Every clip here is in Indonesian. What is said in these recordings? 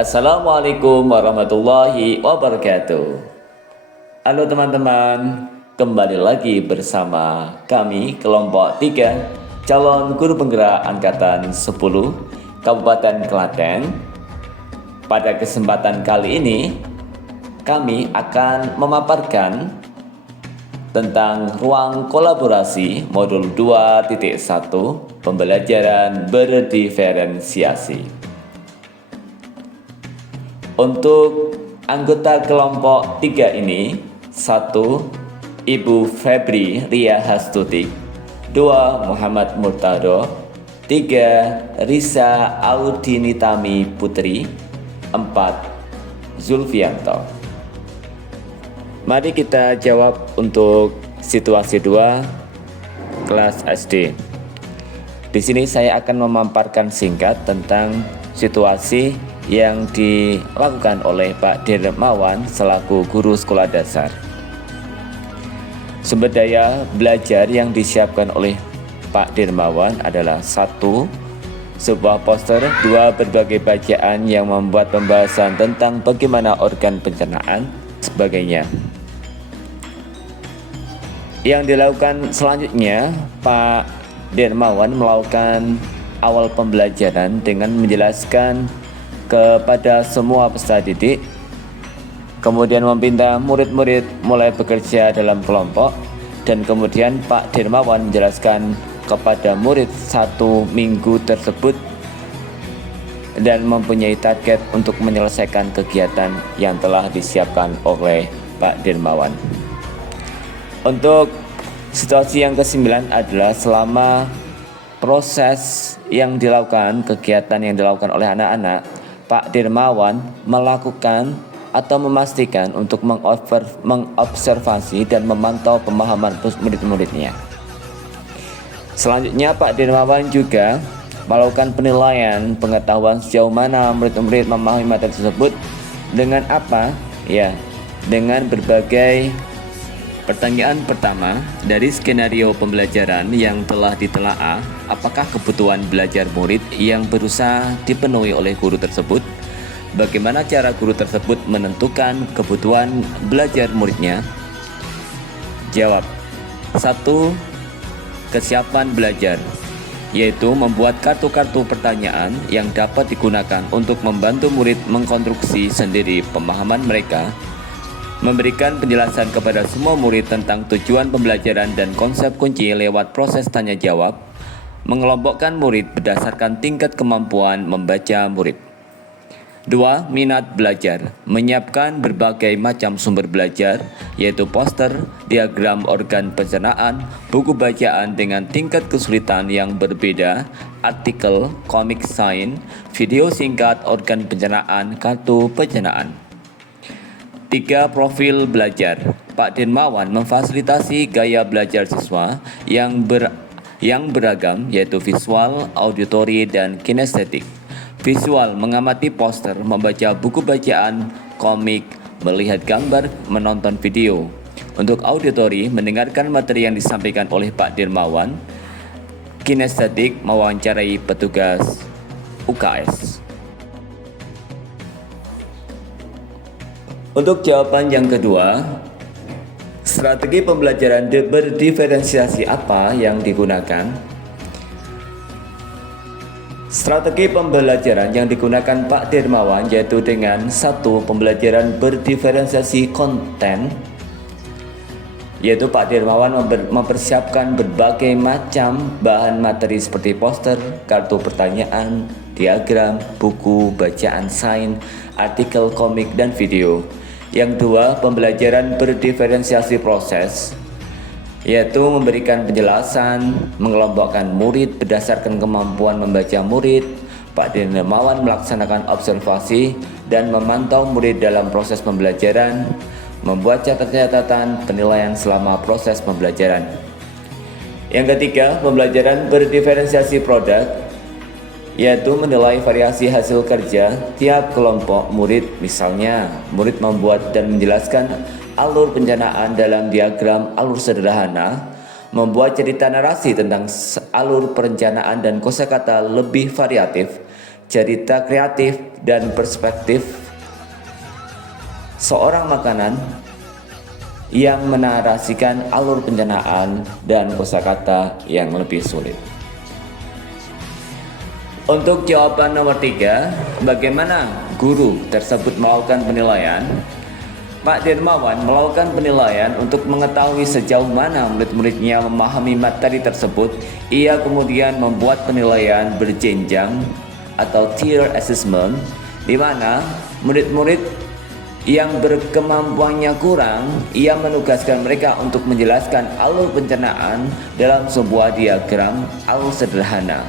Assalamualaikum warahmatullahi wabarakatuh. Halo teman-teman, kembali lagi bersama kami kelompok 3 calon guru penggerak angkatan 10 Kabupaten Klaten. Pada kesempatan kali ini kami akan memaparkan tentang ruang kolaborasi modul 2.1 pembelajaran berdiferensiasi. Untuk anggota kelompok 3 ini, 1. Ibu Febri Ria Hastuti, 2. Muhammad Murtado, 3. Risa Audinitami Putri, 4. Zulfianto. Mari kita jawab untuk situasi 2 kelas SD. Di sini saya akan memaparkan singkat tentang situasi yang dilakukan oleh Pak Dermawan selaku guru sekolah dasar. Sumber daya belajar yang disiapkan oleh Pak Dermawan adalah 1. Sebuah poster, 2. Berbagai bacaan yang membuat pembahasan tentang bagaimana organ pencernaan, sebagainya. Yang dilakukan selanjutnya, Pak Dermawan melakukan awal pembelajaran dengan menjelaskan kepada semua peserta didik, kemudian meminta murid-murid mulai bekerja dalam kelompok, dan kemudian Pak Dermawan menjelaskan kepada murid 1 minggu tersebut dan mempunyai target untuk menyelesaikan kegiatan yang telah disiapkan oleh Pak Dermawan. Untuk situasi yang ke-9 adalah selama proses yang dilakukan, kegiatan yang dilakukan oleh anak-anak, Pak Dermawan melakukan atau memastikan untuk mengobservasi dan memantau pemahaman murid-muridnya. Selanjutnya, Pak Dermawan juga melakukan penilaian pengetahuan sejauh mana murid-murid memahami materi tersebut. Dengan apa? Ya, dengan berbagai pertanyaan. Pertama, dari skenario pembelajaran yang telah ditelaah, apakah kebutuhan belajar murid yang berusaha dipenuhi oleh guru tersebut? Bagaimana cara guru tersebut menentukan kebutuhan belajar muridnya? Jawab. 1. Kesiapan belajar, yaitu membuat kartu-kartu pertanyaan yang dapat digunakan untuk membantu murid mengkonstruksi sendiri pemahaman mereka, memberikan penjelasan kepada semua murid tentang tujuan pembelajaran dan konsep kunci lewat proses tanya jawab, mengelompokkan murid berdasarkan tingkat kemampuan membaca murid. 2. Minat belajar, menyiapkan berbagai macam sumber belajar, yaitu poster, diagram organ pencernaan, buku bacaan dengan tingkat kesulitan yang berbeda, artikel, komik sains, video singkat organ pencernaan, kartu pencernaan. 3. Profil belajar. Pak Dermawan memfasilitasi gaya belajar siswa yang beragam, yaitu visual, auditori, dan kinestetik. Visual, mengamati poster, membaca buku bacaan, komik, melihat gambar, menonton video. Untuk auditori, mendengarkan materi yang disampaikan oleh Pak Dermawan. Kinestetik, mewawancarai petugas UKS. Untuk jawaban yang kedua, strategi pembelajaran berdiferensiasi apa yang digunakan? Strategi pembelajaran yang digunakan Pak Dermawan yaitu dengan 1. Pembelajaran berdiferensiasi konten, yaitu Pak Dermawan mempersiapkan berbagai macam bahan materi seperti poster, kartu pertanyaan, diagram, buku bacaan sains, artikel, komik, dan video. Yang 2. Pembelajaran berdiferensiasi proses, yaitu memberikan penjelasan, mengelompokkan murid berdasarkan kemampuan membaca murid. Pak Dermawan melaksanakan observasi dan memantau murid dalam proses pembelajaran, membuat catatan penilaian selama proses pembelajaran. Yang ketiga, pembelajaran berdiferensiasi produk, yaitu menilai variasi hasil kerja tiap kelompok murid. Misalnya, murid membuat dan menjelaskan alur pencernaan dalam diagram alur sederhana, membuat cerita narasi tentang alur perencanaan dan kosakata lebih variatif, cerita kreatif dan perspektif seorang makanan yang menarasikan alur pencernaan dan kosakata yang lebih sulit. Untuk jawaban nomor 3, bagaimana guru tersebut melakukan penilaian? Pak Dermawan melakukan penilaian untuk mengetahui sejauh mana murid-muridnya memahami materi tersebut. Ia kemudian membuat penilaian berjenjang atau tier assessment, di mana murid-murid yang berkemampuannya kurang, ia menugaskan mereka untuk menjelaskan alur pencernaan dalam sebuah diagram alur sederhana.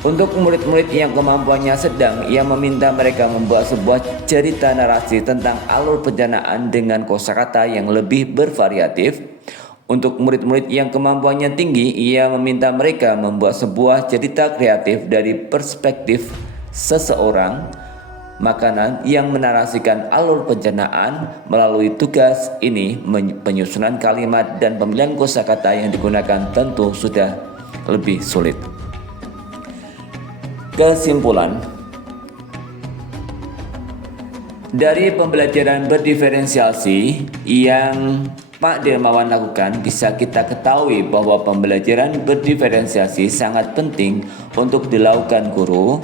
Untuk murid-murid yang kemampuannya sedang, ia meminta mereka membuat sebuah cerita narasi tentang alur pencernaan dengan kosakata yang lebih bervariatif. Untuk murid-murid yang kemampuannya tinggi, ia meminta mereka membuat sebuah cerita kreatif dari perspektif seseorang makanan yang menarasikan alur pencernaan. Melalui tugas ini, penyusunan kalimat dan pemilihan kosakata yang digunakan tentu sudah lebih sulit. Kesimpulan, dari pembelajaran berdiferensiasi yang Pak Dermawan lakukan, bisa kita ketahui bahwa pembelajaran berdiferensiasi sangat penting untuk dilakukan guru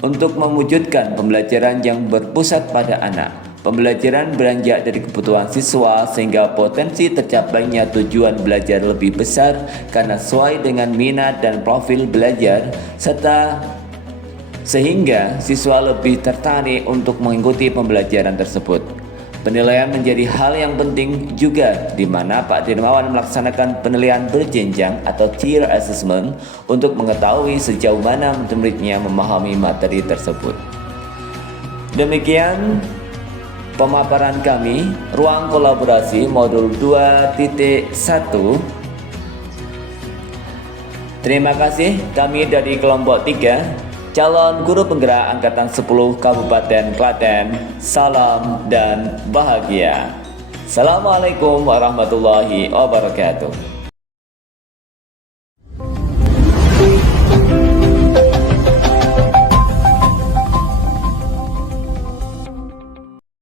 untuk mewujudkan pembelajaran yang berpusat pada anak. Pembelajaran beranjak dari kebutuhan siswa sehingga potensi tercapainya tujuan belajar lebih besar karena sesuai dengan minat dan profil belajar, sehingga siswa lebih tertarik untuk mengikuti pembelajaran tersebut. Penilaian menjadi hal yang penting juga, di mana Pak Dermawan melaksanakan penilaian berjenjang atau tier assessment untuk mengetahui sejauh mana murid-muridnya memahami materi tersebut. Demikian pemaparan kami, ruang kolaborasi modul 2.1. Terima kasih, kami dari kelompok 3, calon guru penggerak Angkatan 10 Kabupaten Klaten. Salam dan bahagia. Assalamualaikum warahmatullahi wabarakatuh.